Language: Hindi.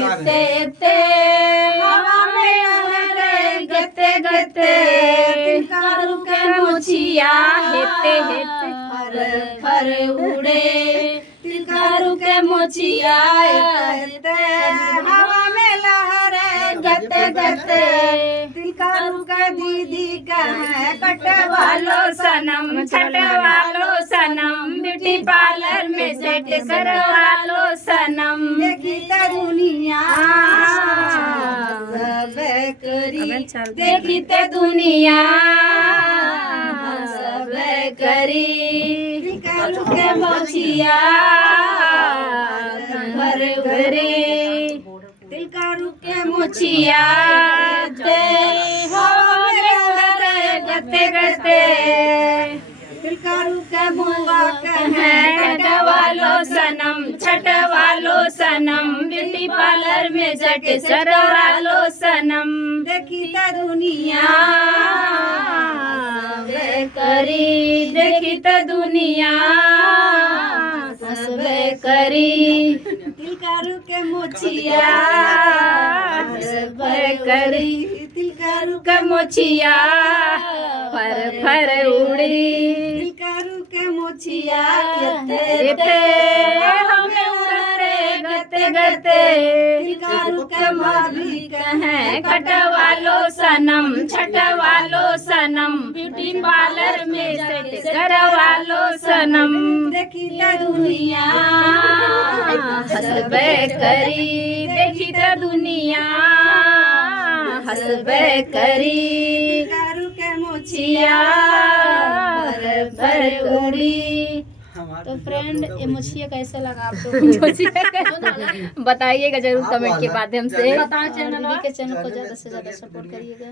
एते एते हवा में लहरे गते गते तिलकारू के मोचिया हेते हेते फर फर उड़े तिलकारू के मोचिया हेते हवा में लहरे गते गते तिलकारू का दीदी कहे कटवा लो सनम छटवा लो सनम ब्यूटी पार्लर में सेट करवा लो सनम देखी त दुनिया सब करी देखी त दुनिया सब करी तिलकारू के मोचिया भर भरे तिलकारू के मोचिया गते गते तिलकारू के मुआ कहे कटवा लो सनम छटवा लो सनम ब्यूटी पार्लर में जट सरवा लो सनम देखी त दुनिया सबे करी देखी त दुनिया सबे करी तिलकारू के मोचिया सबे करी तिलकारू का मोचिया फर फर उड़ी तिलकारू के मोचिया येते हमें उड़े गते गते तिलकारू के माली कहे कटवा लो सनम छटवा लो सनम ब्यूटी पार्लर में सेट करवा लो सनम देखी त दुनिया हसबे करी देखी त दुनिया हसबे करी तिलकारू के मोचिया भर भर उड़ी। तो फ्रेंड ये मोचिया कैसा लगा आपको बताइएगा जरूर कमेंट के माध्यम से। चैनल के चैनल को ज़्यादा से ज़्यादा सपोर्ट करिएगा।